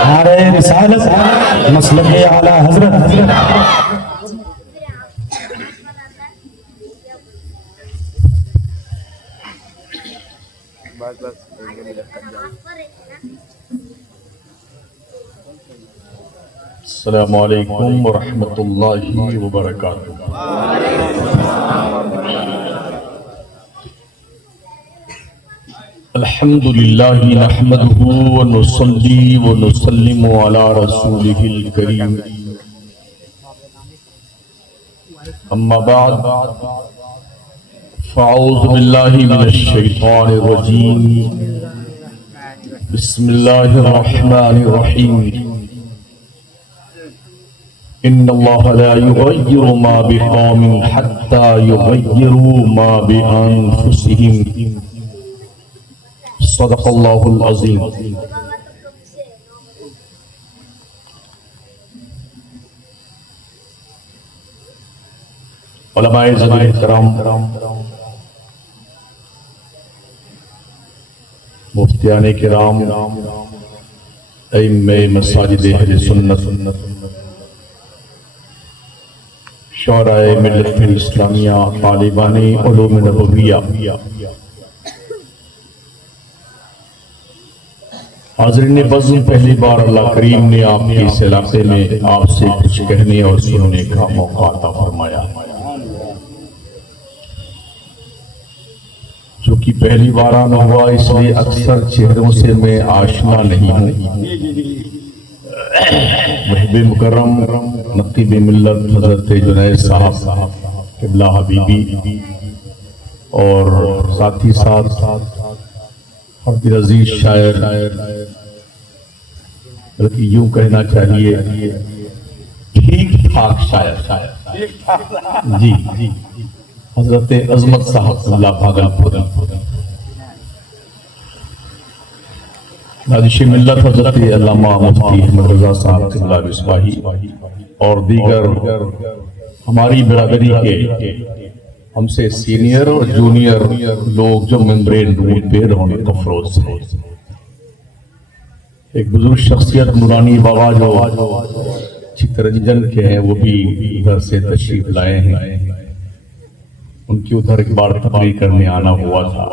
नारे रिसालत मसलक आला हजरत। अस्सलामु अलैकुम व रहमतुल्लाहि व बरकातुहू। अल्हम्दुलिल्लाहि नहमदुहु व नुसल्ली व नुसल्लिमु अला रसूलिहिल करीम। अम्मा बाद फ़अऊज़ु बिल्लाहि मिनश शैतानिर रजीम। बिस्मिल्लाहिर रहमानिर रहीम। इन्नल्लाह ला युग़य्यिरु मा बिक़ौमिन हत्ता युग़य्यिरु मा बिअन्फुसिहिम। सदक़ल्लाहुल अज़ीम। उलमाए ज़मीन किराम, मुफ्तियाने किराम, अइम्मे मसाजिद अहले सुन्नत, शौराए मिल्लत इस्लामिया, तालिबाने उलूम नबविया, हाज़रीन बज़्म, पहली बार अल्लाह करीम ने आपके इस इलाके में आपसे कुछ कहने और सुनने का मौका अता फरमाया। चूंकि पहली बार आना हुआ इसलिए अक्सर चेहरों से मैं आशना नहीं हूँ। महबूब मुकर्रम नक़ीब मिल्लत हज़रत जुनैद साहब क़िबला हबीबी और साथ ही साथ अब्दुल अजीज शायर, बल्कि यूं कहना चाहिए ठीक ठाक शायर जी, हजरत अजमत साहब भागलपुर, नादिश मिल्लत हजरत अल्लामा मुफ्ती अहमद रज़ा साहब क़िबला मिसबाही और दीगर हमारी बिरादरी के हमसे सीनियर और जूनियर लोग जो मेम्बरे नूर पे रौनक अफरोज हैं। एक बुजुर्ग शख्सियत नूरानी बाबा जो चितरंजन के हैं वो भी इधर से तशरीफ लाए हैं। उनकी उधर एक बार तकरीर करने आना हुआ था।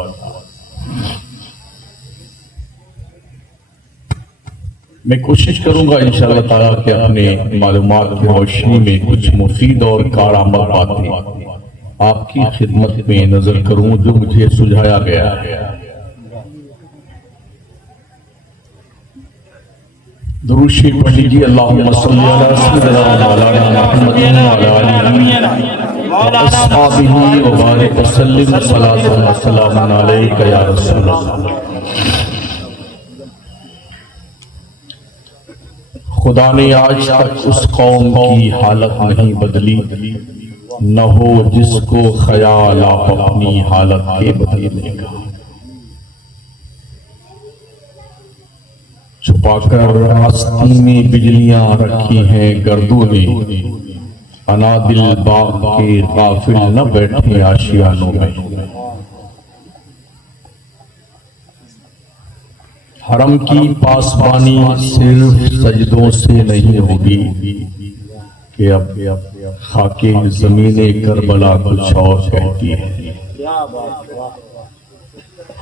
मैं कोशिश करूंगा इंशाअल्लाह ताला कि अपने मालूमात की रोशनी में कुछ मुफीद और कारआमद बातें आपकी खिदमत में नजर करूं जो मुझे सुझाया गया। दुरूद शरीफ पढ़ लीजिए। अल्लाहुम्मा सल्ली अला सय्यिदिना मुहम्मदिन व अला आलिहि व अस्हाबिही व बारिक व सल्लिम सलातन व सलामुन अलैका या रसूल अल्लाह। खुदा ने आज तक उस कौम की हालत नहीं बदली, न हो जिसको ख्याल आप अपनी हालत के बदलने का। छुपाकर आस्तीन में बिजलियां रखी हैं गर्दों ने, अनादिल बाग के गाफिल न बैठे आशियानों में। हरम की पासबानी सिर्फ सजदों से नहीं होगी कि अब खाके ज़मीने करबला कुछ और कहती है।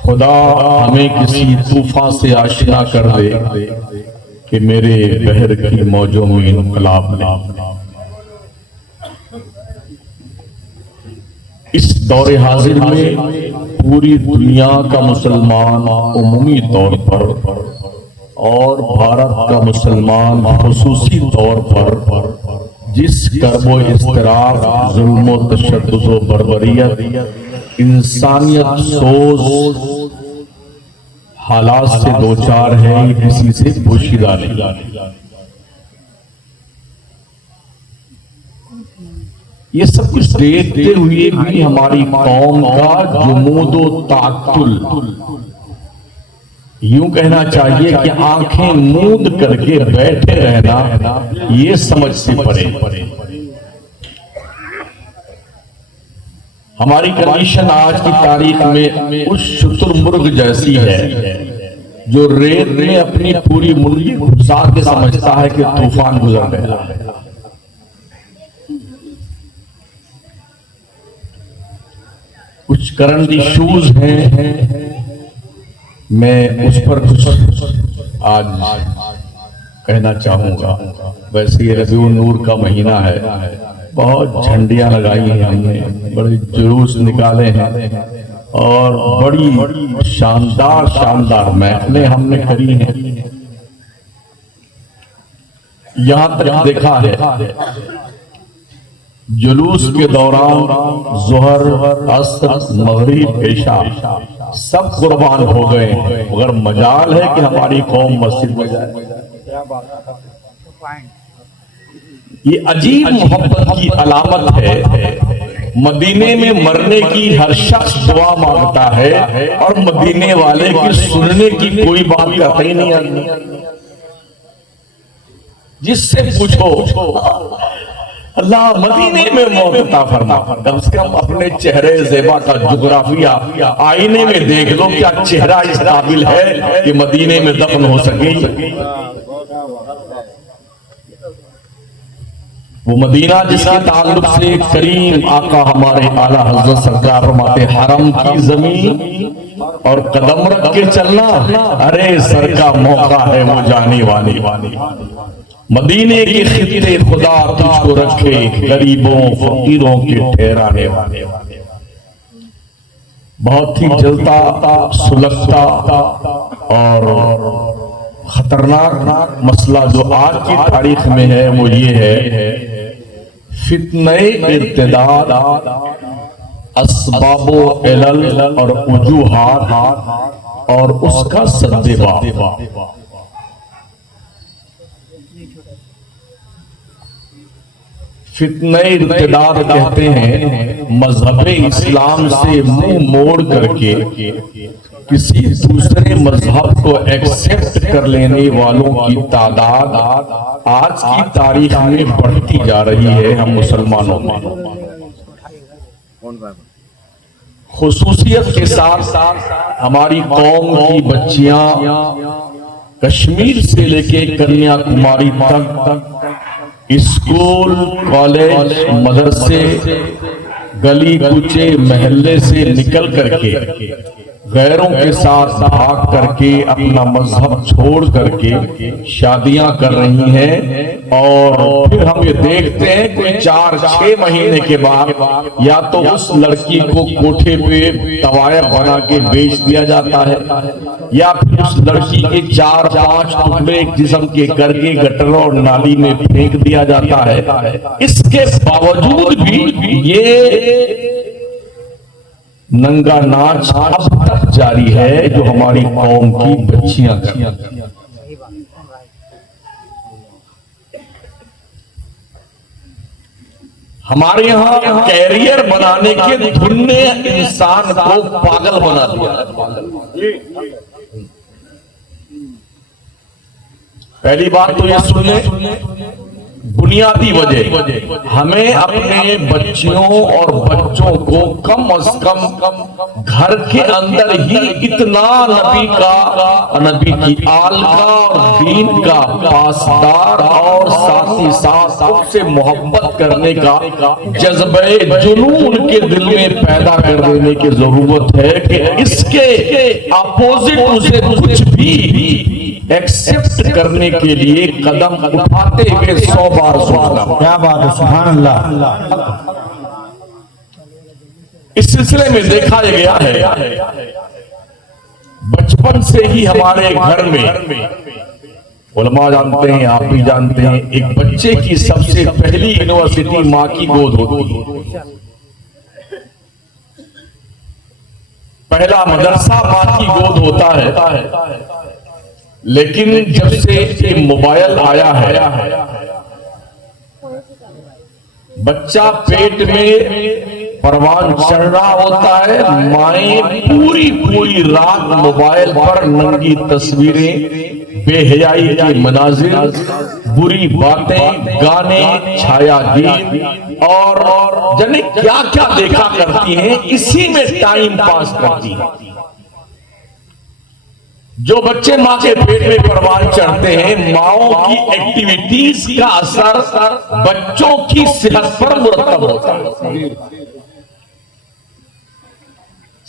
खुदा हमें किसी तूफान से आशना कर दे कि मेरे बहर की मौजों में इनकलाब ले। इस दौरे हाजिर में पूरी दुनिया का मुसलमान उमूमी तौर पर और भारत का मुसलमान खुसूसी तौर पर जिस कर्बो इस्तराब, जुल्म व तशद्दुद व बर्बरियत, इंसानियत सोज हालात से दो चार है, किसी से पोशीदा नहीं। ये सब कुछ देखते हुए भी हमारी कौम का जुमूद व ताकुल, यूं कहना चाहिए कि आंखें मूंद करके बैठे रहना, ये समझ से परे। हमारी कंडीशन आज की तारीख में उस शुतुरमुर्ग जैसी है जो रेत में अपनी पूरी मुंडी घुसा के समझता है कि तूफान गुजर गया है। कुछ करंट इश्यूज हैं, मैं उस पर कुछ आज कहना चाहूंगा। वैसे ये रबीउन नूर का महीना है, बहुत झंडियां लगाई हैं हमने, बड़े जुलूस निकाले हैं और बड़ी शानदार शानदार महफिलें हमने करी हैं। यहां तक देखा है जुलूस के दौरान जोहर, असर, मगरिब, इशा सब कुर्बान हो गए, मगर मजाल है कि हमारी कौम मस्जिद में जाए। ये अजीब मोहब्बत की अलामत है। मदीने में मरने की हर शख्स दुआ मांगता है और मदीने वाले की सुनने की कोई बात करता ही नहीं आदमी। जिससे पूछो अल्लाह मदीने में मौत अता फरमा, कम से कम अपने चेहरे ज़ेबा का जुग्राफिया आईने में देख लो, क्या चेहरा इस काबिल है कि मदीने में दफन हो सके। वो मदीना जिसके ताल्लुक से करीम आका हमारे आला हज़रत सरकार फरमाते हरम की जमीन और कदम रख के चलना, अरे सर का मौका है वो जाने वाली। मदीने के खित्ते खुदा तुझको रखे, गरीबों फकीरों के ठहराने वाले। बहुत ही जलता सुलगता और खतरनाक मसला जो आज की तारीख में है वो ये है फित्ने इर्तिदाद, अस्बाबो इलल और उजूहात और उसका सद्देबा। फित्ने इर्तिदाद कहते हैं मजहब इस्लाम से मुंह मोड़ करके किसी दूसरे मजहब को एक्सेप्ट कर लेने वालों की तादाद आज की तारीख में बढ़ती जा रही है। हम मुसलमानों में खुसूसियत के साथ साथ हमारी कौम की बच्चियां कश्मीर से लेके कन्याकुमारी तक स्कूल, कॉलेज, मदरसे, गली कूचे, महल्ले से निकल करके गैरों के साथ भाग करके अपना मजहब छोड़ करके शादियां कर रही हैं। और फिर हम ये देखते हैं कोई 4-6 महीने के बाद या तो उस लड़की को कोठे पे तवायफ बना के बेच दिया जाता है या फिर उस लड़की के 4-5 टुकड़े जिस्म के करके गटर और नाली में फेंक दिया जाता है। इसके बावजूद भी ये नंगा नाच अब तक जारी है जो हमारी कौम की बच्चियां करती हैं। हमारे यहाँ कैरियर बनाने के धुन ने इंसान को पागल बना दिया। पहली बात तो ये सुन ले, बुनियादी वजह हमें अपने बच्चियों और बच्चों को कम से कम घर के अंदर ही इतना नबी की आल का और दीन का पासदार और साथ ही साथ उससे मोहब्बत करने का जज्बे जुनून के दिल में पैदा कर देने की जरूरत है कि इसके अपोजिट उसे कुछ भी एक्सेप्ट करने के लिए कदम उठाते हुए 100 बार सोचना। क्या बात है, सुभान अल्लाह। इस सिलसिले में देखा गया है बचपन से ही हमारे घर में उलमा जानते हैं, आप भी जानते हैं, एक बच्चे की सबसे पहली यूनिवर्सिटी मां की गोद होती है। पहला मदरसा मां की गोद होता है। लेकिन जब से ये मोबाइल आया है बच्चा पेट में परवान चढ़ रहा होता है, माएं पूरी रात मोबाइल पर नंगी तस्वीरें, बेहयाई के मनाजिर, बुरी बातें, गाने, छाया गीत और जाने क्या क्या देखा करती हैं, इसी में टाइम पास करती हैं। जो बच्चे माँ के पेट में परवान चढ़ते हैं, माओ की एक्टिविटीज का असर बच्चों की सेहत पर मुरतब होता है।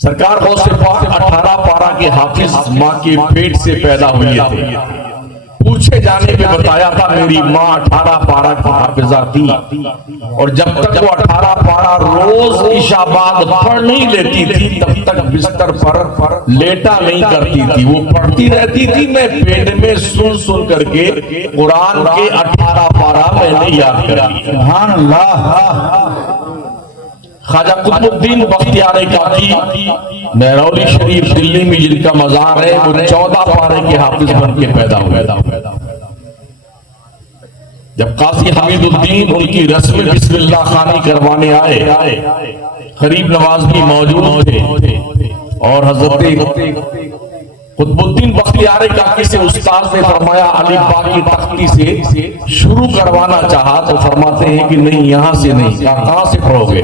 सरकार गौस पाक 18 पारा के हाफिज माँ के पेट से पैदा हुए थे। पूछे जाने पे बताया था मेरी माँ 18 पारा की हाफिजा थी, और जब तक वो 18 पारा रोज इशाबाद पढ़ नहीं लेती थी तब तक बिस्तर पर लेटा नहीं करती थी। वो पढ़ती रहती थी, मैं पेट में सुन सुन करके कुरान के 18 पारा मैंने याद कर लिया। सुभान अल्लाह। ख्वाजा कुतुबुद्दीन बख्तियार काकी महरौली शरीफ दिल्ली में जिनका मजार है, वो 14 पारे के हाफिज बन के पैदा हुए। जब काजी हमीदुद्दीन उनकी रस्म बिस्मिल्लाह खानी करवाने आए, गरीब नवाज भी मौजूद थे, और हजरत कुतुबुद्दीन बख्तियार काकी से उस्ताद ने फरमाया अली पाक की तख्ती से शुरू करवाना चाहा, तो फरमाते हैं कि नहीं, यहां से नहीं। कहां से पढ़ोगे?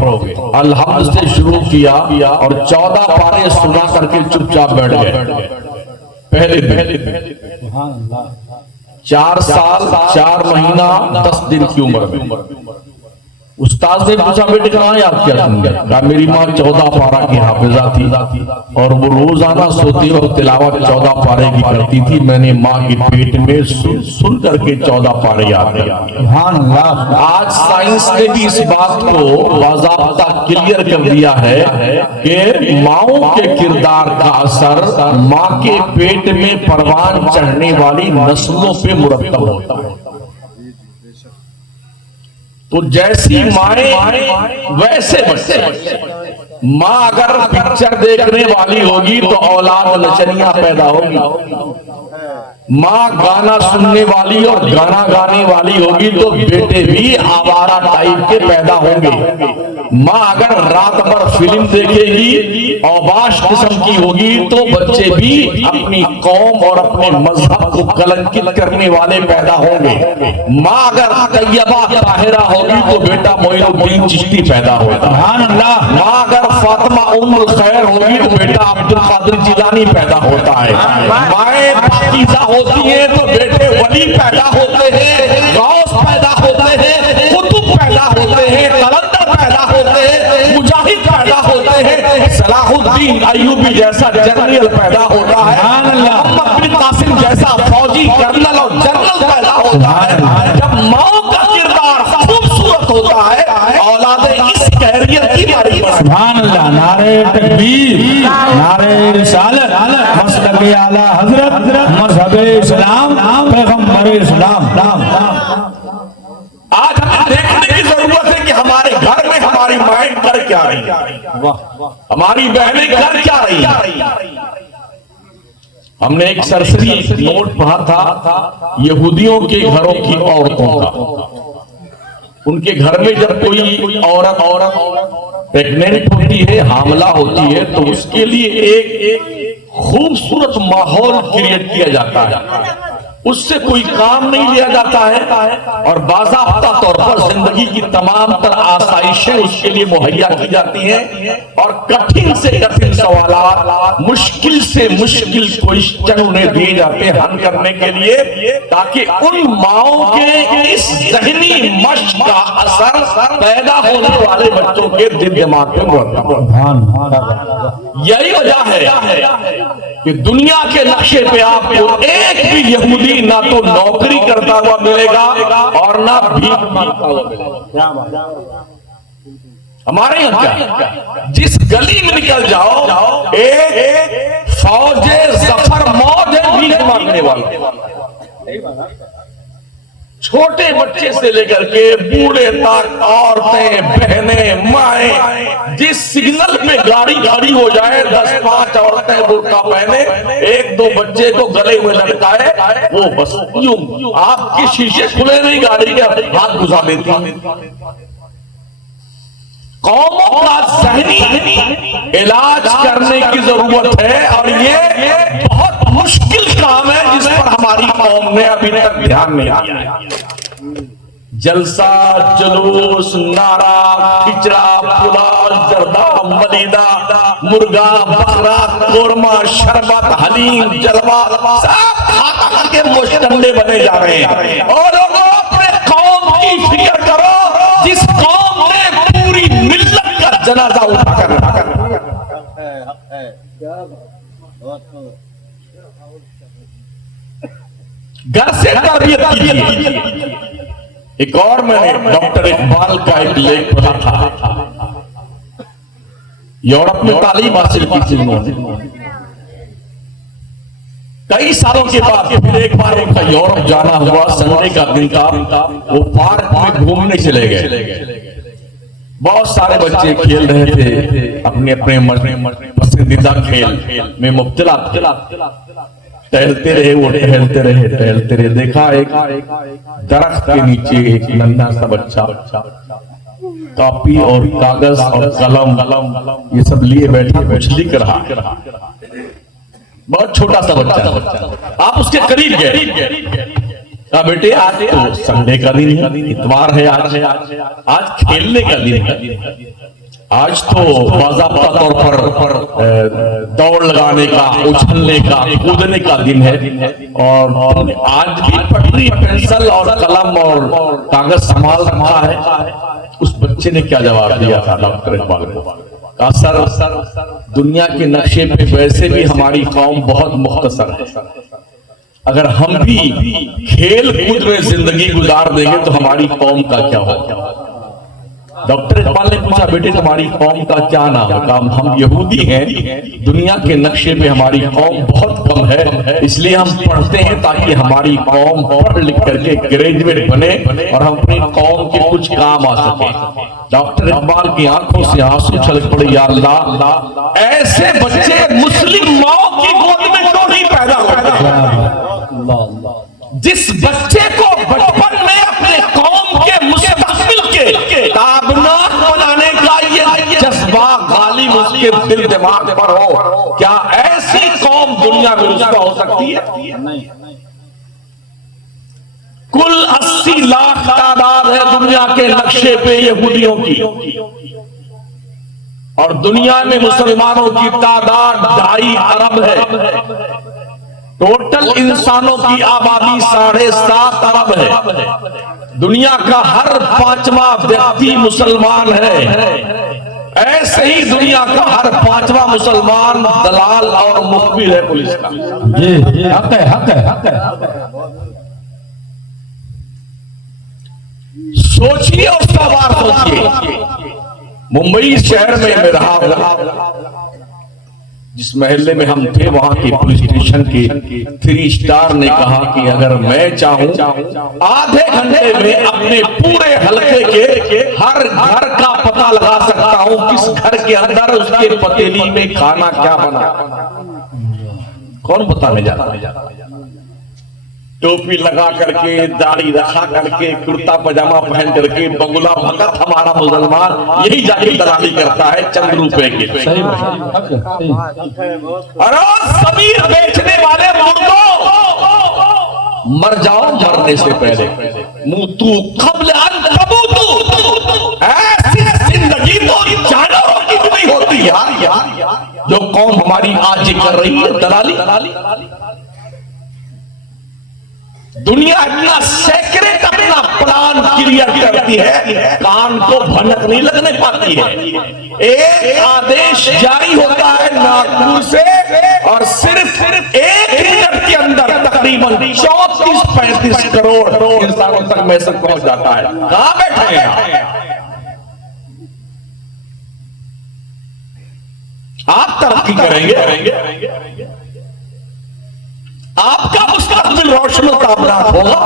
अल्हम्द से शुरू किया, और 14 पारे सुना करके चुपचाप बैठ गए। पहले 4 साल 4 महीना 10 दिन की उम्र में उस्ताद ने पूछा बेटे कहाँ याद किया तुमने? कहा मेरी माँ 14 पारा की हाफिजा थी, और वो रोजाना सोती और तिलावत 14 पारे की करती थी। मैंने माँ के पेट में सुन करके 14 पारे याद किया। आज साइंस ने भी इस बात को बाज़ाब्ता क्लियर कर दिया है कि माओ के किरदार का असर माँ के पेट में परवान चढ़ने वाली नस्लों पे मुरत्तब होता है। तो जैसी माएं वैसे बच्चे। माँ अगर पिक्चर देखने वाली होगी तो औलाद नचनिया पैदा होगी। माँ गाना सुनने वाली और गाना गाने वाली होगी तो बेटे भी आवारा टाइप के पैदा होंगे। माँ अगर रात भर फिल्म देखेगी, औबाश किस्म की होगी, तो बच्चे भी अपनी कौम और अपने मजहब को कलंकित करने वाले पैदा होंगे। माँ अगर तैयबा ताहिरा होगी तो बेटा मोइनुद्दीन चिश्ती पैदा होगा। माँ अगर फातिमा उम्मुल खैर होगी तो बेटा अब्दुल कादिर जिलानी पैदा होता है। माएँ पाकीज़ा होती हैं तो बेटे वली पैदा होते हैं, गौस पैदा होते हैं, कुतुब पैदा होते हैं, कलंदर पैदा होते हैं, मुजाहिद पैदा होते हैं, सलाहुद्दीन अय्यूबी जैसा जनरल पैदा होता है, मोहम्मद बिन कासिम जैसा फौजी कर्नल और जनरल पैदा होता है। जब माँ का किरदार खूबसूरत होता है, औलादे इस कैरियर की बारी। सुभान अल्लाह। नारे तकबीर, नारे रिसालत, मसलक आला हजरत, मजहब इस्लाम, पैगंबर इस्लाम। आज हमें देखने की जरूरत है कि हमारे घर में हमारी माएं कर क्या रही है, हमारी बहनें कर क्या रही है। हमने एक सरसरी नोट पढ़ा था यहूदियों के घरों की औरतों का। उनके घर में जब कोई औरत प्रेग्नेंट होती है, हामला होती है, तो उसके लिए एक खूबसूरत माहौल क्रिएट किया जाता है। उससे कोई काम नहीं लिया जाता है, और बाज़ाब्ता तौर पर जिंदगी की तमाम तर आसाइशें उसके लिए मुहैया की जाती हैं, और कठिन से कठिन सवालात, मुश्किल से मुश्किल क्वेश्चन उन्हें दिए जाते हैं हल करने के लिए, ताकि उन माओं के इस ज़हनी मश्क का असर पैदा होने वाले बच्चों के दिल दिमाग पे मुरतब। यही वजह है कि दुनिया के नक्शे पे आपको एक भी यहूदी ना तो नौकरी करता हुआ मिलेगा और ना भीख मांगता हुआ मिलेगा। हमारे यहाँ क्या, जिस गली में निकल जाओ एक फौजे जफर मौज है भीख मांगने वाले। छोटे बच्चे से लेकर के बूढ़े तक, औरतें, बहनें, माएं, जिस सिग्नल पे गाड़ी खड़ी हो जाए 10-5 औरतें बुर्का पहने, 1-2 बच्चे को गले में लटकाए, वो बस यूं आपके शीशे खुले नहीं, गाड़ी के हाथ घुसा देती। कौमों का ज़हनी इलाज करने की जरूरत है, और ये बहुत मुश्किल काम है जिस पर हमारी कौम ने अभी तक ध्यान नहीं दिया है। जलसा जुलूस नारा खिचड़ा पुलाव जर्दा मलीदा मुर्गा बकरा कोरमा शरबत हलीम जलवा सब खा के मुश्तंडे बने जा रहे हैं। और लोगों अपने कौम की फिक्र करो जिस कौम ने पूरी मिल्लत का जनाजा उठाकर घर से तरबियत कीजिए। एक और मैंने डॉक्टर इकबाल का एक लेख पढ़ा था, यूरोप में तालीम हासिल की थी उन्होंने। कई सालों के बाद फिर एक बार उनका यूरोप जाना हुआ, संडे का दिन था, वो पार्क में घूमने चले गए। बहुत सारे बच्चे खेल रहे थे अपने अपने पसंदीदा खेल में मुब्तला। टहलते रहे वो टहलते रहे। देखा एक दरख्त के नीचे एक नन्हा सा बच्चा कॉपी और कागज और कलम ये सब लिए बैठा कुछ लिख रहा। बहुत छोटा सा बच्चा। आप उसके करीब गए, कहा बेटे आज तो संडे का दिन है, इतवार है, आज खेलने का दिन है, आज तो बाज़ाब्ता तौर पर दौड़ लगाने का, उछलने का, कूदने का दिन है, और आज भी पटरी पेंसिल और कलम और कागज संभाल रखा है। उस बच्चे ने क्या जवाब दिया था डॉक्टर इकबाल को? कहा सर दुनिया के नक्शे पे वैसे भी हमारी कौम बहुत मुख्तसर है, अगर हम भी खेल कूद में जिंदगी गुजार देंगे तो हमारी कौम का क्या होगा? डॉक्टर इकबाल ने पूछा बेटे तुम्हारी कौम का क्या नाम है? कहा हम यहूदी हैं, दुनिया के नक्शे पे हमारी कौम बहुत कम है, इसलिए हम पढ़ते हैं ताकि हमारी कौम पढ़ लिख करके ग्रेजुएट बने और हम अपनी कौम के कुछ काम आ सके। डॉक्टर इकबाल की आंखों से आंसू छलक पड़े, या अल्लाह ऐसे बच्चे मुस्लिम माओ की गोद में क्यों नहीं पैदा होते? जिस बच्चे को बचपन में अपने कौम के मुस्तकबिल के ताबनाक बनाने का ये जज्बा गालिब उसके दिल दिमाग पर हो, क्या ऐसी कौम दुनिया में रुस्वा हो सकती है? नहीं। कुल 80 लाख तादाद है दुनिया के नक्शे पे यहूदियों की, और दुनिया में मुसलमानों की तादाद 2.5 अरब है। टोटल इंसानों की आबादी 7.5 अरब है। दुनिया का हर 5वां व्यक्ति मुसलमान है। ऐसे ही दुनिया का हर 5वां मुसलमान दलाल और मुखबिर है पुलिस का। जी हक है। सोचिए उसका बार सोचिए। मुंबई शहर में मैं रहा, जिस महल्ले में हम थे वहां के पुलिस स्टेशन के 3 स्टार ने कहा कि अगर मैं चाहूं आधे घंटे में अपने पूरे हल्के के हर घर का पता लगा सकता हूं किस घर के अंदर उसके पतीली में खाना क्या बना। कौन बताने जाता? टोपी लगा करके, दाढ़ी रखा करके, कुर्ता पजामा पहन करके, बंगला भगत हमारा मुसलमान यही जाके दलाली करता है चंद रुपए के। और समीर बेचने वाले मुर्दों, मर जाओ मरने से पहले, मुतू कब्ल अन तमूतू। ऐसी जिंदगी तो जानवरों की भी नहीं होती यार, जो कौम हमारी आज कर रही है दलाली। दुनिया इतना सेक्रेट अपना प्लान क्लियर करती है, कान को भनक नहीं लगने पाती है। एक आदेश जारी होता है नागपुर से, और सिर्फ 1 मिनट के अंदर तकरीबन 34-35 करोड़ इंसानों तक मैसेज पहुंच जाता है। कहां बैठे हैं आप? तरक्की करेंगे, आपका मुस्तकबिल रोशन कामयाब होगा,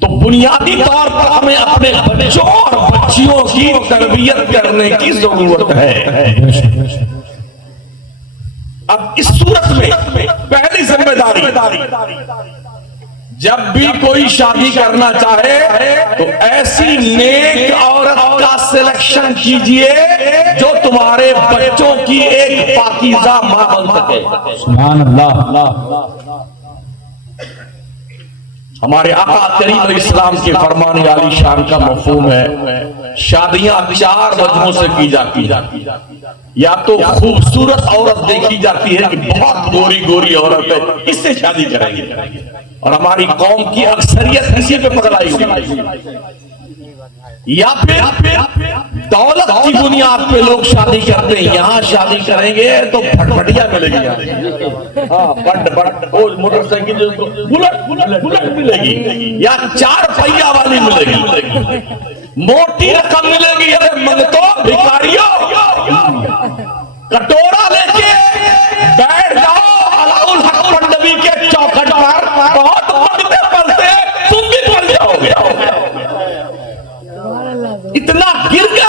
तो बुनियादी तौर पर हमें अपने बच्चों और बच्चियों की तरबियत करने की जरूरत है। अब इस सूरत में पहली जिम्मेदारी, जब भी कोई शादी करना चाहे तो ऐसी नेक औरत का सिलेक्शन कीजिए जो तुम्हारे बच्चों की एक पाकीज़ा मां बन सके। सुभान अल्लाह। हमारे आका करीम इस्लाम के फरमान आली शान का मफहूम है, शादियां 4 वजहों से की जाती है। या तो खूबसूरत औरत देखी जाती है कि बहुत गोरी गोरी औरत है, इससे शादी करेंगे, और हमारी कौम की अक्सरियत इसी पे पकड़ाई हुई। या फिर दौलत की बुनियाद पे लोग शादी करते हैं, यहाँ शादी करेंगे तो फटफटिया मिलेगी, हाँ बट मोटरसाइकिल बुलेट मिलेगी, या 4 पहिया वाली मिलेगी, मोटी रकम मिलेगी। अरे मंगतो भिखारियों, कटोरा लेके बैठ जाओ अलाउल हक मंडवी के चौखट पर, बहुत पंडित पढ़ते, तुम भी पढ़ जाओगे, इतना गिर गया।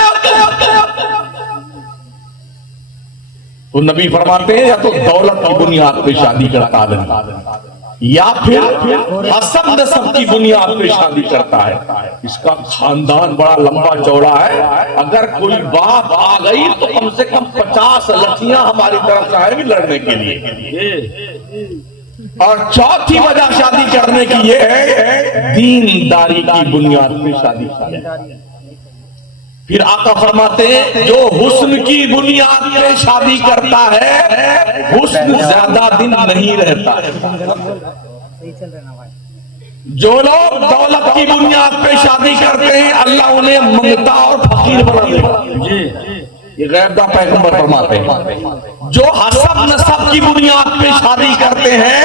तो नबी फरमाते हैं या तो दौलत की बुनियाद पे शादी करता है, या फिर हसब नसब की बुनियाद पे शादी करता है। इसका खानदान बड़ा लंबा चौड़ा है, अगर कोई बात आ गई तो कम से कम 50 लड़कियां हमारी तरफ से आएगी लड़ने के लिए। और चौथी वजह शादी करने की ये है, दीनदारी की बुनियाद पे शादी की। फिर आका फरमाते हैं जो हुस्न की बुनियाद पे शादी करता है, हुस्न ज्यादा दिन नहीं रहता। जो लोग दौलत की बुनियाद पे शादी करते हैं, अल्लाह उन्हें मंगता और फकीर बना देगा। ये गैब दा पैगंबर फरमाते हैं। जो हसब नसब की बुनियाद पे शादी करते हैं,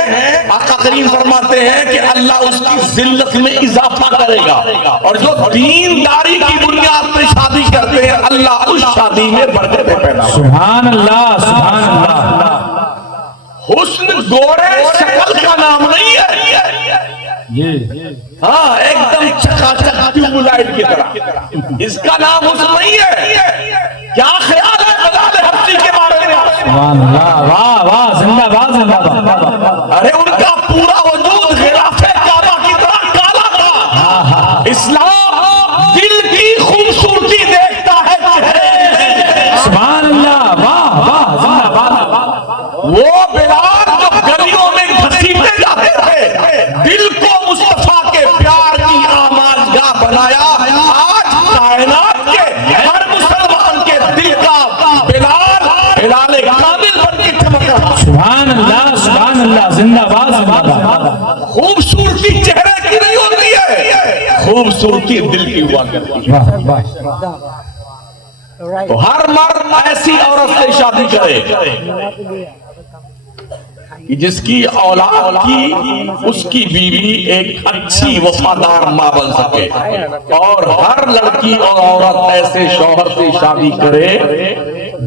आका करीम फरमाते हैं कि अल्लाह उसकी जिल्लत में इजाफा करेगा, और जो दीनदारी की बुनियाद पे शादी करते हैं, अल्लाह उस शादी में बरकतें पैदा। सुभान अल्लाह, सुभान अल्लाह। हुस्न गोरे शक्ल का नाम नहीं है, हाँ एकदम चकाचक ट्यूबलाइट की तरह, इसका नाम हुस्न नहीं है। क्या ख्याल है बिलाल हब्शी के बारे में? वाह वाह, जिंदाबाद जिंदाबाद। अरे उनका पूरा वजूद गिलाफे काबा की तरह काला था। इस्लाम दिल की खूबसूरती देखता है, सुभान अल्लाह, वाह वाह, जिंदाबाद। वो बिलाल जो गलियों में घसीटे जाते थे, दिल को मुस्तफा के प्यार की आमाज़गाह बनाया। आज कायनात के हर मुसलमान के दिल का बिलाल कामिल बन के चमक रहा। सुभान अल्लाह, सुभान अल्लाह, जिंदाबाद जिंदाबाद। खूबसूरती चेहरे की नहीं होती है, खूबसूरती दिल की हुआ करती है। तो हर मर्द ऐसी औरत से शादी करे कि जिसकी औलाद की उसकी बीवी एक अच्छी वफादार मां बन सके, और हर लड़की और औरत ऐसे शौहर से शादी करे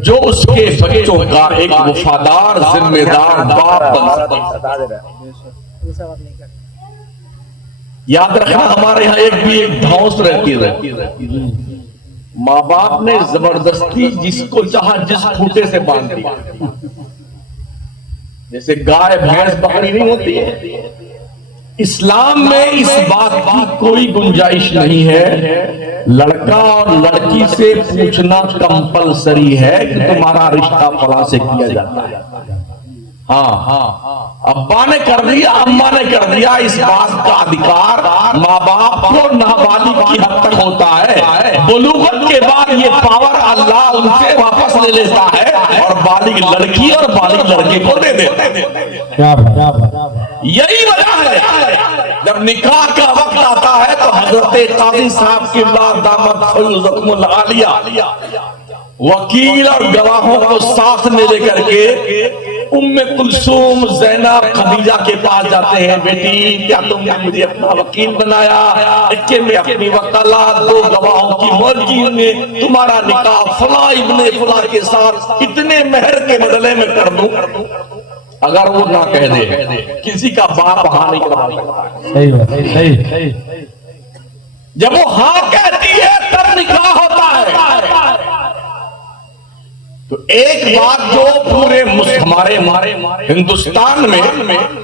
जो उसके बच्चों का एक वफादार जिम्मेदार बाप बन सके। याद रखना, हमारे यहाँ एक धौंस रहती, माँ बाप ने जबरदस्ती जिसको चाहा जिस खूंटे से बांध दिया। जैसे गाय भैंस बकरी नहीं होती है, इस्लाम में इस बात की कोई गुंजाइश नहीं है। लड़का और लड़की से पूछना कंपलसरी है कि तुम्हारा रिश्ता फला से किया जाता है। हाँ, अब्बा ने कर दिया, अम्मा ने कर दिया, इस बात का अधिकार माँ बाप को नाबालिग की हद तक होता है। बुलूगत के बाद ये पावर अल्लाह उनसे वापस ले लेता है और बालिग लड़की और बालिग लड़के को दे देता है। यही वजह है जब निकाह का वक्त आता है तो हजरत काजी साहब की दामत फैज़ुल आलिया वकील और गवाहों को साथ में लेकर के उम्मे कुलसूम ज़ैनब खदीजा के पास जाते हैं। बेटी, क्या तुमने मुझे अपना वकील बनाया? इसके में अपनी वकालत 2 गवाहों की मौजूदगी में तुम्हारा निकाह फला इब्ने फला के साथ इतने मेहर के बदले में कर दूं। अगर वो ना कह दे, किसी का बाप हाँ नहीं करवा सकता। सही बात, सही। जब वो हाँ कहती है तब निकाह होता है। तो एक बात जो पूरे हमारे हिंदुस्तान में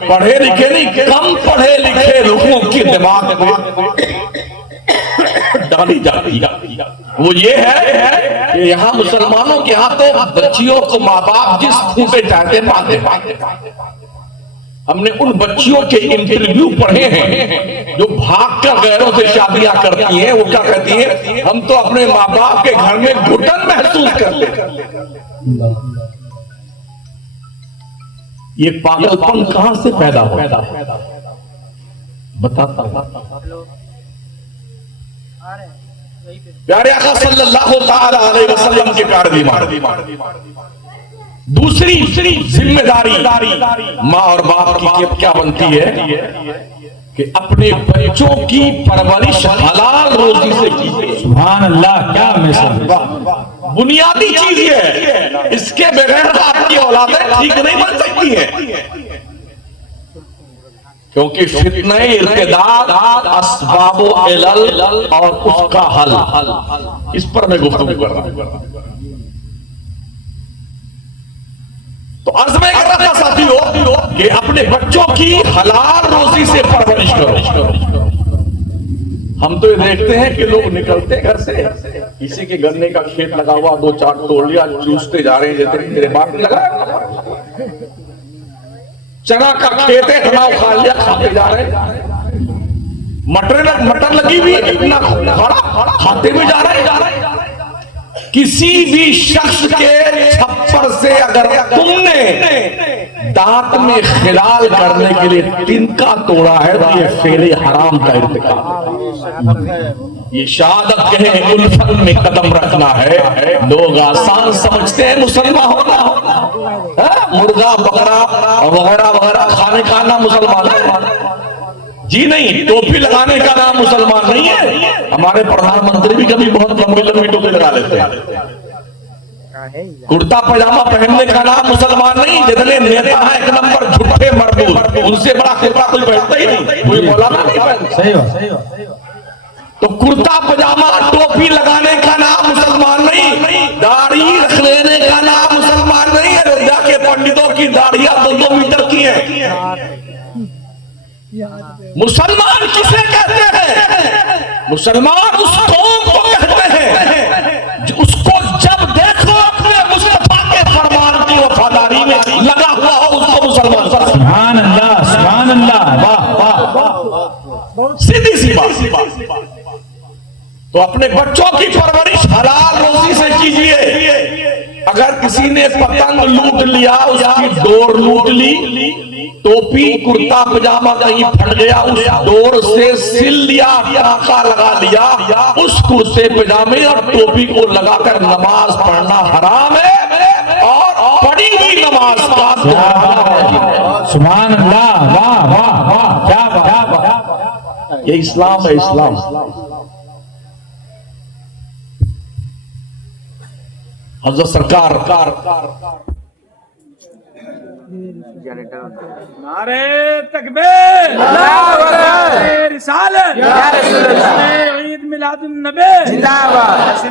पढ़े लिखे नहीं, कम पढ़े लिखे लोगों के दिमाग में डाली जाती है, वो ये है कि यहाँ मुसलमानों के यहाँ तो बच्चियों को माँ बाप जिस खूंटे चाहते बांधते। हमने उन बच्चियों के इंटरव्यू पढ़े हैं जो भागकर गैरों से शादियां करती हैं। वो क्या कहती हैं, हम तो अपने माँ बाप के घर में घुटन महसूस करते हैं। ये पागलपन कहां से पैदा होता है बताता हूं। प्यारे आका सल्लल्लाहु ताला अलैहि वसल्लम के प्यारे दीवार। दूसरी जिम्मेदारी माँ और बाप की क्या बनती है कि अपने बच्चों की परवरिश हलाल रोजी से कीजिए। सुभान अल्लाह, क्या मैसेज। बुनियादी चीज ये है, इसके बगैर आपकी औलादें ठीक नहीं बन सकती हैं, क्योंकि फित्ने इर्तिदाद अस्बाबो इलल और उसका हल, इस पर मैं गुफ्तगू कर रहा हूं। तो अर्ज में कर रहा था साथियों कि अपने बच्चों की हलाल रोजी से परवरिश करो। हम तो ये देखते हैं कि लोग निकलते घर से, किसी के गन्ने का खेत लगा हुआ, 2-4 तोड़ लिया, चूसते जा रहे हैं जैसे मेरे बाप ने लगाया। चना का खेत है, खाना खा लिया, खाते जा रहे हैं। मटर लगी हुई, इतना खड़ा खाते में जा रहे हैं। किसी भी शख्स के छप्पर से अगर तुमने दांत में खिलाल करने के लिए तिनका तोड़ा है तो ये फेले हराम का इर्तिकाब। ये शहादत कहे उल्फत में कदम रखना है। लोग आसान समझते हैं मुसलमान होना, मुर्गा बकरा वगैरह वगैरह खाने का नाम मुसलमान है। जी नहीं, टोपी लगाने का नाम मुसलमान नहीं है। हमारे प्रधानमंत्री भी कभी बहुत लंबी लंबी टोपी लगा लेते हैं। कुर्ता पजामा पहनने का नाम मुसलमान नहीं। जितने नेता हैं एक नंबर झूठे मरबूद, उनसे बड़ा कपड़ा कोई पहनता ही नहीं, कोई मौलाना नहीं पहनता। सही बात। तो कुर्ता पजामा टोपी लगाने का नाम मुसलमान नहीं, दाढ़ी रख लेने का नाम मुसलमान नहीं है। अयोध्या के पंडितों की दाढ़ियां 2-2 मीटर की है। मुसलमान किसे कहते हैं? मुसलमान उस कौम को कहते हैं जो उसको जब देखो अपने मुस्तफा के फरमान की वफादारी में लगा हुआ हो, उसको मुसलमान। सुभान अल्लाह, सुभान अल्लाह, वाह वाह। सीधी सी बात। तो अपने बच्चों की परवरिश हलाल रोजी से कीजिए। अगर किसी ने पतंग लूट लिया, उसकी डोर लूट ली, टोपी कुर्ता पजामा कहीं फट गया, उस डोर से सिल लिया, टाका लगा लिया, उस कुर्ते पजामे और टोपी को लगाकर नमाज पढ़ना हराम है और पढ़ी हुई नमाज का सुभान अल्लाह, वाह वाह वाह, क्या बात। ये इस्लाम है, इस्लाम। हज़रत सरकार नारे तकबीर, नारे रिसालत, ईद मिलादुन नबी जिंदाबाद,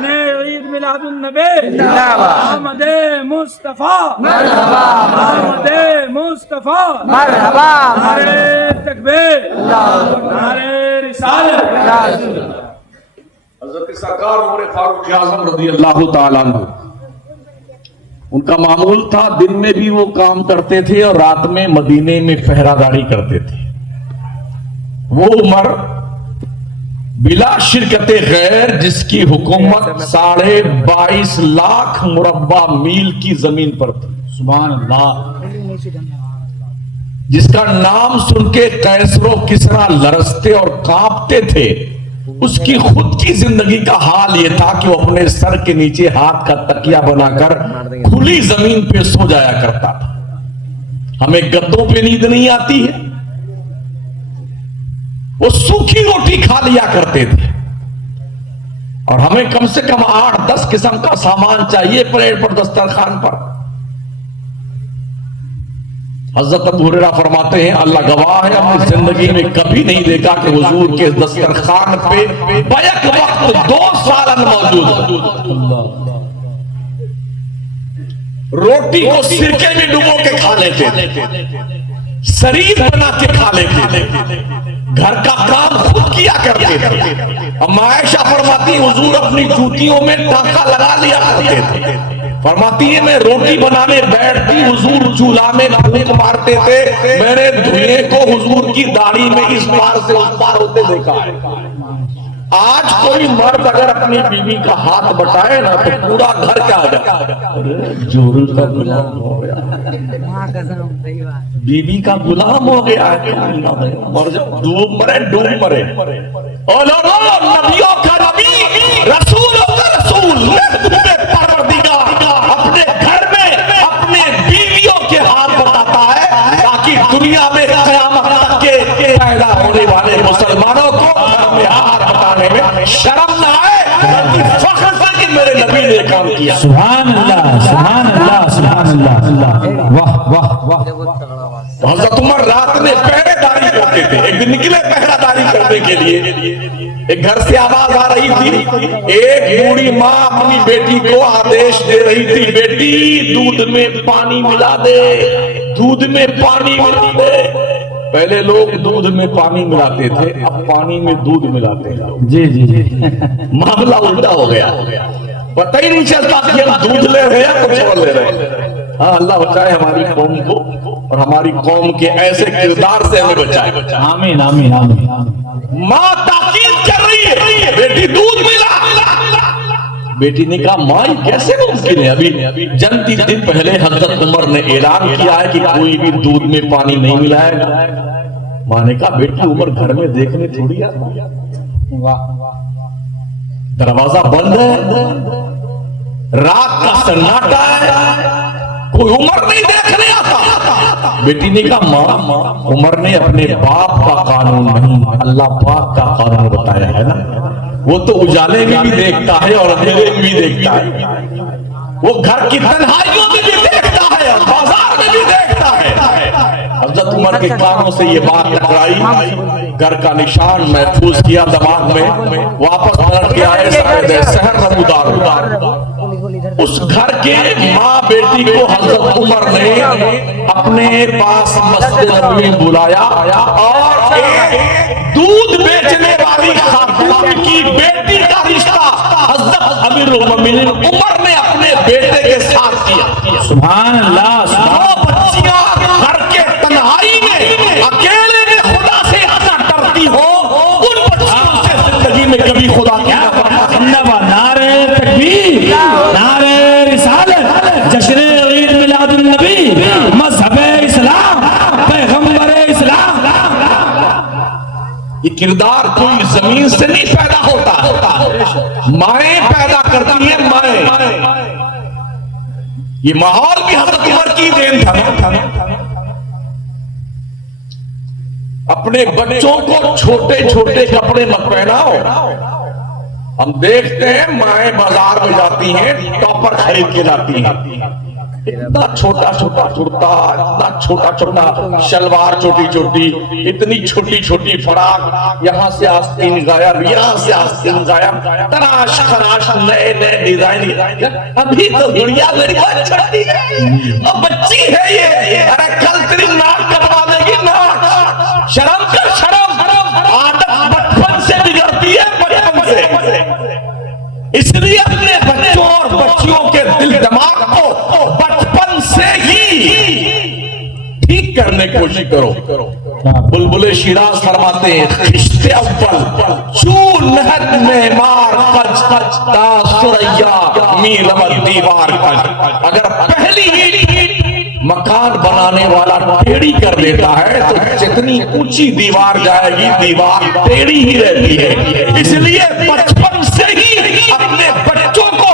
ईद मिलादुन नबी जिंदाबाद, अहमदे मुस्तफा मरहबा, अहमदे मुस्तफा मरहबा, नारे तकबीर, नारे रिसालत। हज़रत सरकार उमर फारूक आज़म रज़ी अल्लाह ताला अन्हु, उनका मामूल था दिन में भी वो काम करते थे और रात में मदीने में पहरादारी करते थे। वो उमर बिला शिरकते गैर जिसकी हुकूमत 22.5 लाख मुरब्बा मील की जमीन पर थी। सुभान अल्लाह। जिसका नाम सुन के कैसरो किसरा लरसते और कांपते थे, उसकी खुद की जिंदगी का हाल यह था कि वो अपने सर के नीचे हाथ का तकिया बनाकर खुली जमीन पे सो जाया करता था। हमें गद्दों पे नींद नहीं आती है। वो सूखी रोटी खा लिया करते थे और हमें कम से कम 8-10 किस्म का सामान चाहिए प्लेट पर, दस्तरखान पर। हज़रत अबू हुरैरा फरमाते हैं, अल्लाह गवाह है, अपनी जिंदगी में कभी नहीं देखा कि हुजूर के दस्तरखान पे बैक वक्त 2 सालन मौजूद। रोटी को सिरके में डुबो के खा लेते थे, शरीर बना के खा लेते थे, घर का काम खुद किया करते थे। अम्मा आयशा फरमाती, हुजूर अपनी जूतियों में टाका लगा लिया करते थे। फरमाती है मैं रोटी बनाने बैठती, हुजूर चूल्हा में फूंक मारते थे, मैंने धुएं को हुजूर की दाढ़ी में इस पार से उस पार होते देखा है। आज कोई मर्द अगर अपनी बीवी का हाथ बटाए ना तो पूरा घर क्या आ जाए, जोरू का गुलाम हो गया, बीवी का गुलाम हो गया है, मर जाओ, डूब मरे डूब मरे। और नबियों का नबी, रसूलों का रसूल, अपने घर में अपने बीवियों के हाथ बताता है ताकि दुनिया में क़यामत तक के पैदा होने वाले मुसलमानों को घर में हाथ बताने में शर्म ना आए, बल्कि फख्र से कि मेरे नबी ने काम किया। सुभान अल्लाह, सुभान अल्लाह, सुभान अल्लाह, वाह वाह वाह। हज़रत उमर रात में पहरेदारी करते थे। एक दिन निकले पहरेदारी करने के लिए, एक घर से आवाज आ रही थी, एक बूढ़ी माँ अपनी बेटी को आदेश दे रही थी, बेटी दूध में पानी मिला दे, दूध में पानी मिला दे। पहले लोग दूध में पानी मिलाते थे, अब पानी में दूध मिलाते हैं। जी जी जी। मामला उल्टा हो गया, पता ही नहीं चलता कि हम दूध ले रहे हैं कुछ और ले रहे हैं। हाँ, अल्लाह बचाए हमारी कौम को और हमारी कौम के ऐसे किरदार से हमें बचाए। आमीन आमीन आमीन। माँ ताकीद कर रही है, बेटी दूध मिला। बेटी ने कहा माँ ये कैसे मुमकिन है, अभी जन्नती दिन पहले हजरत उमर ने ऐलान किया है कि कोई भी दूध में पानी नहीं मिलाएगा। माँ ने कहा बेटी उमर घर में देखने थोड़ी आता, दरवाजा बंद है, रात का सन्नाटा है, कोई उमर नहीं देखने आता। बेटी ने कहा माँ उमर ने अपने बाप का कानून नहीं अल्लाह पाक का कानून बताया है ना, वो तो उजाले में भी देखता है और अंधेरे में भी देखता है, वो घर की तन्हाइयों में भी देखता है और बाजार में भी देखता है। हज़रत उमर के कानों से ये बात टकराई, घर का निशान महफूज किया दिमाग में, वापस पलट के आए शहर नबूदार। उस घर के माँ बेटी को हज़रत उमर ने अपने पास मस्जिद नबवी में बुलाया और दूध बेचने वाली खातून की बेटी का रिश्ता हज़रत अमीरुल मोमिनीन उमर ने अपने बेटे के साथ किया। सुभान अल्लाह, दो बच्चियां घर के तन्हाई में अकेले में खुदा से इतना डरती हो, उन बच्चियों से जिंदगी में कभी खुदा क्या जिंदाबाद, नारे तकबीर, नारे रिसालत, जश्न ईद मिलादुन नबी, मज़हब इस्लाम, पैगंबर इस्लाम। ये किरदार कोई जमीन से नहीं पैदा होता, माएं पैदा करती हैं, माएं। ये माहौल भी हज़रत उमर की देन था। अपने बच्चों को छोटे छोटे कपड़े मत पहनाओ। हम देखते हैं माएं बाजार में जाती हैं, टॉपर खरीद के लाती हैं, इतना छोटा छोटा कुर्ता, इतना छोटा छोटा शलवार, छोटी छोटी, इतनी छोटी छोटी फराक, यहाँ से आस्तीन गायब, यहाँ से आस्तीन गायब, तराश खराश नए नए डिजाइन। अभी तो गुड़िया मेरी बहुत छोटी है, अब बच्ची है ये, अरे कल तेरी नाक कटवा देगी, नाक। शर्म कर शर्म, आदत बचपन से बिगड़ती है, बचपन से। इसलिए अपने बच्चों और बच्चियों के दिल दिमाग को बचपन से ही ठीक करने की कोशिश करो। बुलबुले शिराज फरमाते हैं, खिश्ते अव्वल चूल नहत में मार कच कच ता सुरैया मील दीवार कच। अगर पहली मकान बनाने वाला टेढ़ी कर देता है तो जितनी ऊंची दीवार जाएगी, दीवार टेढ़ी ही रहती है। इसलिए बचपन से ही अपने बच्चों को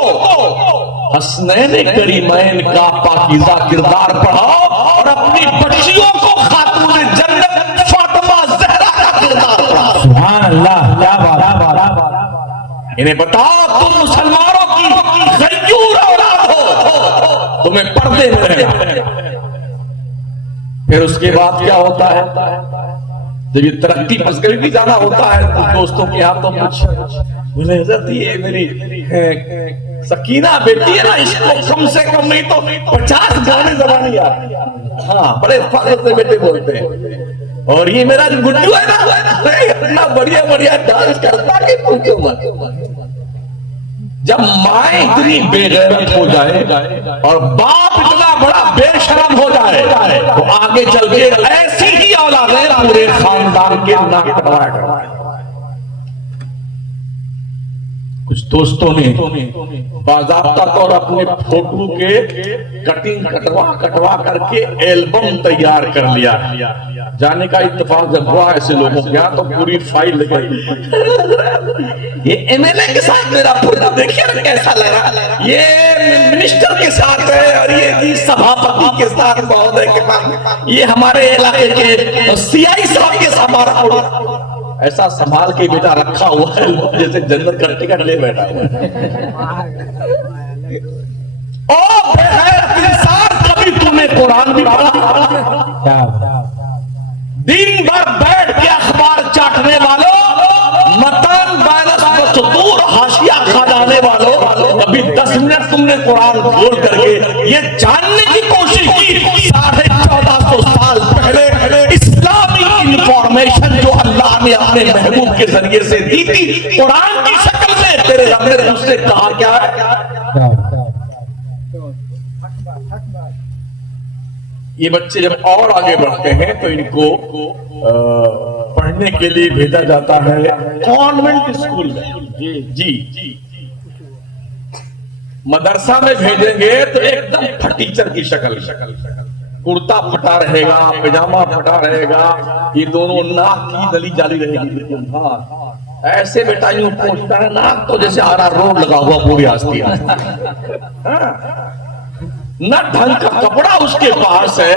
हसनैन करीमैन का पाकीज़ा किरदार पढ़ाओ और अपनी बच्चियों को खातून जन्नत फातिमा ज़हरा का किरदार पढ़ाओ। सुभान अल्लाह, क्या बात। इन्हें बताओ तुम मुसलमानों की गयूर औलाद हो, तुम्हें पर्दे में रहना। फिर उसके बाद क्या होता है, जब ये तरक्की मस्करी भी जाना होता है तो दोस्तों के यहाँ तो कुछ बोले हज़रत ये मेरी सकीना बेटी है ना, इसको कम से कम नहीं तो 50 गाने जबानी आते हैं। हाँ, बड़े फख्र से बेटे बोलते हैं। और ये मेरा जो गुड्डू है ना, इतना बढ़िया बढ़िया डांस करता कि तू क्यों मत। जब माँ इतनी बेगैरत हो जाए और बाप इतना बड़ा बेशरम हो जाए तो आगे चल के ऐसी ही औलादें पूरे खानदान के नाक कटवाया करवाए। कुछ दोस्तों ने बाज़ाब्ता तौर अपने फोटो के कटिंग कटवा करके एल्बम तैयार कर लिया। जाने का इत्तेफाक जब हुआ ऐसे लोगों के यहाँ तो पूरी फाइल लगाई, ये एमएलए के साथ मेरा फोटो देखिए ना कैसा लगा, ये मिनिस्टर के साथ है और ये जी सभापति के साथ, महोदय के साथ, ये हमारे इलाके के सीआई साहब के साथ हमारा फोटो। ऐसा संभाल के बेटा रखा हुआ है जैसे जन्नत का टिकट ले बैठा हुआ है। कभी तूने कुरान भी पढ़ा? दिन भर बैठ के अखबार चाटने वालों, मतन बैलस दूर हाशिया खा जाने वालों, कभी 10 मिनट तुमने कुरान खोल करके ये जानने की कोशिश की 1450 साल पहले इस्लामी इंफॉर्मेशन जो अल्लाह ने अपने महबूब के जरिए से दी थी कुरान की शक्ल में, तेरे रब ने तुझसे कहा क्या है? ये बच्चे जब और आगे बढ़ते हैं तो इनको पढ़ने के लिए भेजा जाता है कॉन्वेंट स्कूल में। जी मदरसा में भेजेंगे तो एकदम फटीचर की शक्ल, कुर्ता फटा रहेगा, पैजामा फटा रहेगा, ये दोनों नाक की नली जाली रहेगी। हाँ ऐसे बेटा यूं पहुंचता है नाक तो जैसे आरा रोड लगा हुआ पूरी आस्ती न ढंग का कपड़ा उसके पास है।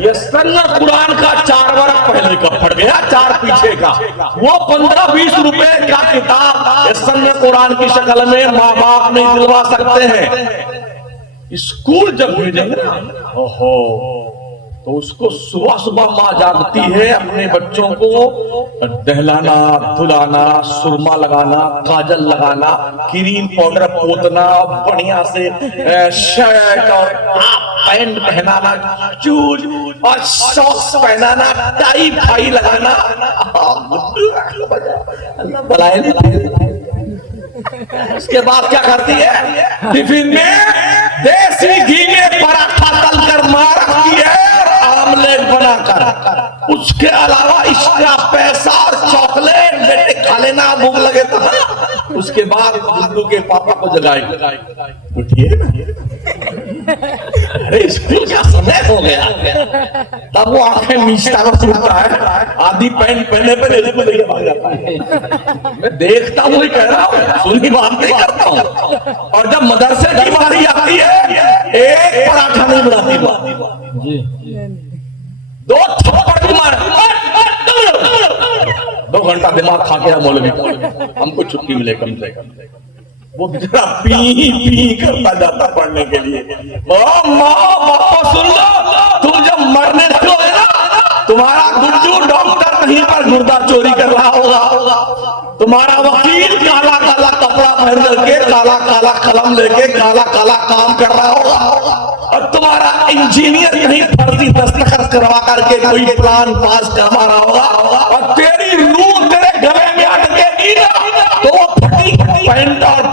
ये सन्ना कुरान का 4 बरस पहले का फट गया, 4 पीछे का, वो 15-20 रुपए का किताब सन्ना कुरान की शक्ल में माँ बाप नहीं दिलवा सकते हैं। स्कूल जब भेजेंगे ना, ओहो, तो उसको सुबह सुबह माँ जागती है अपने बच्चों को दहलाना, धुलाना, सुरमा लगाना, काजल लगाना, क्रीम पाउडर पोतना, बढ़िया से शर्ट और पैंट पहनाना, शूज और सॉक्स पहनाना, टाई फाई लगाना। उसके बाद क्या करती है? टिफिन में देसी घी में पराठा तलकर मार रखती है, आमलेट बनाकर। उसके अलावा इसका पैसा और चॉकलेट बेटे खा लेना, भूख लगे तो। उसके बाद गुड्डू के पापा को जगाएगी, उठिए ना, अरे स्कूल का समय हो गया। तब वो आंखें मीचता हुआ उठता है, आधी पैंट पहने पर लेके भाग जाता है। मैं देखता हूँ, कह रहा हूँ, सुनी बात नहीं करता हूँ। और जब मदरसे की बारी आती है, एक पराठा नहीं बनाती, 2 थप्पड़ भी मार, 2 घंटा दिमाग खा के मौलवी हमको छुट्टी मिले कम से कम। वो बेचारा पी करता जाता पढ़ने के लिए। माँ बापा सुन लो, तुम जब मरने लगोगे ना, तुम्हारा गुड्डू डॉक्टर कहीं पर गुर्दा चोरी कर रहा होगा, तुम्हारा वकील काला काला कपड़ा पहन करके, काला काला कलम लेके काला काला काम कर रहा होगा, और तुम्हारा इंजीनियर कहीं फर्जी दस्तखत करवा करके कोई प्लान पास करवा रहा होगा, और तेरी रूह तेरे गले में अटकेगी ना, तो वो फटी पैंट और